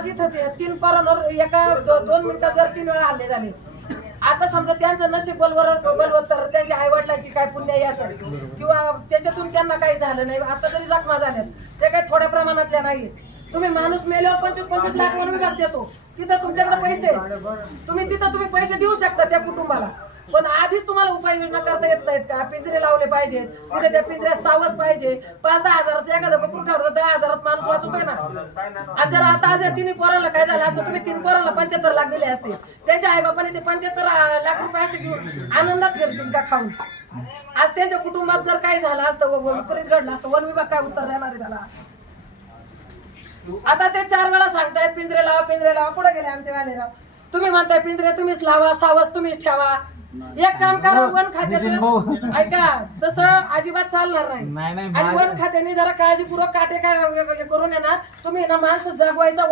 आज इथं 3 पोरांवर एका 2 मिनिटात जर 3 वेळा हल्ले झाले. आता समजा त्यांचं नशीब बलवत्तर त्यांच्या आई वडिलांची काय पुण्याई असेल किंवा त्याच्यातून त्यांना काही झालं नाही, आता जरी जखमा झाल्यात ते काही थोड्या प्रमाणातल्या नाहीत. तुम्ही माणूस मेल्यावर 25-25 लाख वन विभाग देतो, तिथं तुमच्याकडे पैसे तुम्ही पैसे देऊ शकता त्या कुटुंबाला, पण आधीच तुम्हाला उपाययोजना करता येत नाहीत का? पिंजरे लावले पाहिजेत, तिथे त्या पिंजऱ्यात सावस पाहिजे. 5-10 हजाराचं एखादं बकरू ठेवलं 10 हजारात माणूस वाचतोय ना. आणि जर आता आज या 3 पोरांना काय झालं असतं, तुम्ही 3 पोरांना 75 लाख दिले असते, त्यांच्या आईबापाने ते 75 लाख रुपये असे घेऊन आनंदात फिरतील का खाऊन? आज त्यांच्या कुटुंबात जर काय झालं असतं, विपरीत घडलं असतं, वन विभाग काय उत्तर देणार आहे त्याला? आता ते 4 वेळा सांगतायत पिंजरे लावा, पुढे गेले आमचे वालेराव. तुम्ही म्हणताय पिंजरे तुम्हीच लावा, सावस तुम्हीच ठेवा. एक काम करा, वन खात्याचं ऐका, तसं अजिबात चालणार नाही. आणि वन खात्याने जरा काळजीपूर्वक काटे काय करून आहे ना, तुम्ही ना माणसं जगवायचा